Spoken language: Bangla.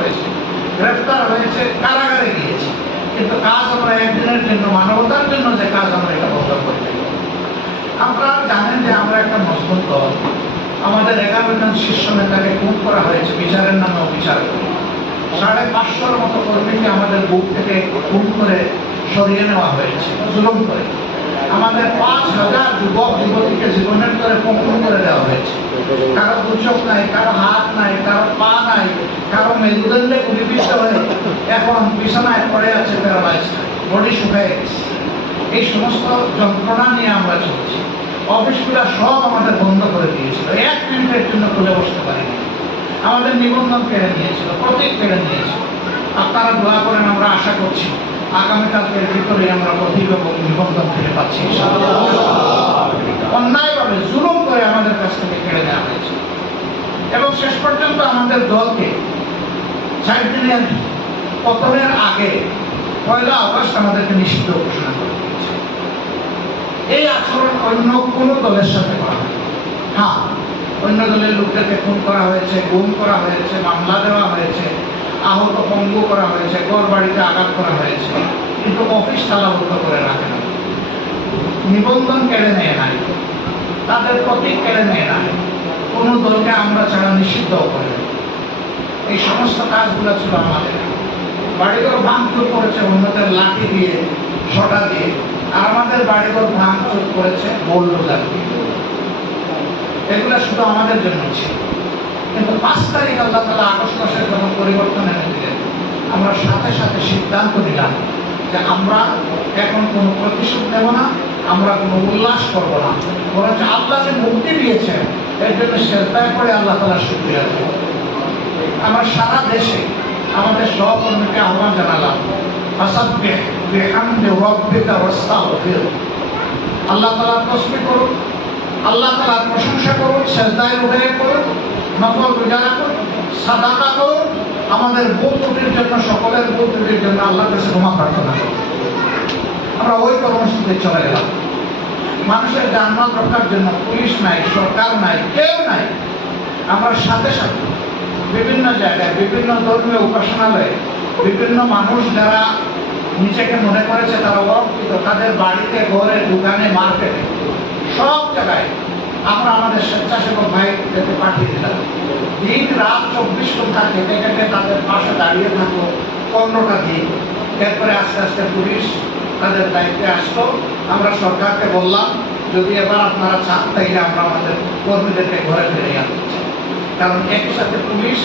হয়েছে, গ্রেফতার হয়েছে, কারাগারে গিয়েছে, কিন্তু কাজ আমরা একদিনের জন্য, মানবতার জন্য যে কাজ আমরা এটা বন্ধ করতে। আপনারা জানেন যে আমরা একটা মজবুত দল, আমাদের 11 জন শীর্ষ নেতাকে খুন করা হয়েছে বিচারের নামে অবিচার করে। 550-র মতো কর্মীকে আমাদের বুক থেকে খুন করে সরিয়ে নেওয়া হয়েছে জুলুম করে। আমাদের 5000 যুবক যুবতীকে জীবনের করে পঙ্গু করে দেওয়া হয়েছে। কারো দুচোখ নাই, কারো হাত নাই, কারো পা নাই, কারো মেরুদণ্ডে গুলিবিদ্ধ হয়ে এখন বিছানায় পড়ে আছে, প্যারালাইজ, বডি শুকিয়ে গেছে। এই সমস্ত যন্ত্রণা নিয়ে আমরা চলছি। অফিসগুলো সব আমাদের বন্ধ করে দিয়েছিল, 1 মিনিটের জন্য খুলে বসতে পারিনি। আমাদের নিবন্ধন কেড়ে নিয়েছিল, প্রতীক কেড়ে নিয়েছিল। আপনারা দোয়া করেন, আমরা আশা করছি আগামীকালকের ভিতরে আমরা প্রতীক এবং নিবন্ধন ফিরে পাচ্ছি। অন্যায়ভাবে জুলুম করে আমাদের কাছ থেকে কেড়ে নেওয়া হয়েছে এবং শেষ পর্যন্ত আমাদের দলকে 4 দিনের পতনের আগে 1 আগস্ট আমাদেরকে নিষিদ্ধ ঘোষণা করে দিয়েছে। এই আচরণ অন্য কোন দলের সাথে করা হয়। হ্যাঁ, অন্য দলের লোকদেরকে খুন করা হয়েছে, গুম করা হয়েছে, মামলা দেওয়া হয়েছে, আহত পঙ্গু করা হয়েছে, ঘর বাড়িতে আঘাত করা হয়েছে, কিন্তু অফিস তালাবদ্ধ করে রাখে না, নিবন্ধন কেড়ে নেয় নাই, তাদের প্রতীক কেড়ে নেয় নাই, কোন দলকে আমরা ছাড়া নিষিদ্ধ করে। এই সমস্ত কাজগুলো ছিল আমাদের। বাড়িঘর ভাঙচুর করেছে অন্যদের লাঠি দিয়ে, শটা দিয়ে, আর আমাদের বাড়িঘর ভাঙচুর করেছে বুলডোজার দিয়ে। এগুলো শুধু আমাদের জন্য ছিল, কিন্তু 5 তারিখ আল্লাহ তাআলা আগস্ট মাসের যখন পরিবর্তন এনে দিলেন, আমরা সাথে সাথে সিদ্ধান্ত নিলাম যে আমরা এখন কোনো প্রতিশোধ নেব না, আমরা কোনো উল্লাস করব না, বরঞ্চ আল্লাহ যে মুক্তি দিয়েছেন এর জন্য সেজদায় পড়ে আল্লাহ তাআলার শুকরিয়া দেব। আমরা সারা দেশে আমাদের সহকর্মীকে আহ্বান জানালাম, ফাসাব্বিহ বিহামদি রাব্বিকা ওয়াস্তাগফির। আল্লাহ তাআলার তাসবিহ করুন, আল্লাহ তাআলার প্রশংসা করুন, সেজদায় রুকুয়ে করুন, নফল রোজা রাখুন, সাদাকা করুন, আমাদের ভুল ত্রুটির জন্য, সকলের ভুল ত্রুটির জন্য আল্লাহর কাছে ক্ষমা প্রার্থনা করুন। আমরা ওই কর্মসূচিতে চলে গেলাম। মানুষের জানমাল রক্ষার জন্য পুলিশ নাই, সরকার নাই, কেউ নাই। আমরা সাথে সাথে বিভিন্ন জায়গায়, বিভিন্ন ধর্মীয় উপাসনালয়ে, বিভিন্ন মানুষ যারা নিজেকে মনে করেছে তারা অরক্ষিত, তাদের বাড়িতে, ঘরে, দোকানে, মার্কেটে, সব জায়গায় আমরা আমাদের স্বেচ্ছাসেবক ভাইদেরকে পাঠিয়ে দিলাম। দিন রাত 24 ঘন্টা কেটে কেটে তাদের পাশে দাঁড়িয়ে থাকলো 15টা দিন। এরপরে আস্তে আস্তে পুলিশ তাদের দায়িত্বে আসলো। আমরা সরকারকে বললাম, যদি এবার আপনারা চান তাইলে আমরা আমাদের কর্মীদেরকে ঘরে ফিরে আনতে চাই, কারণ একই সাথে পুলিশ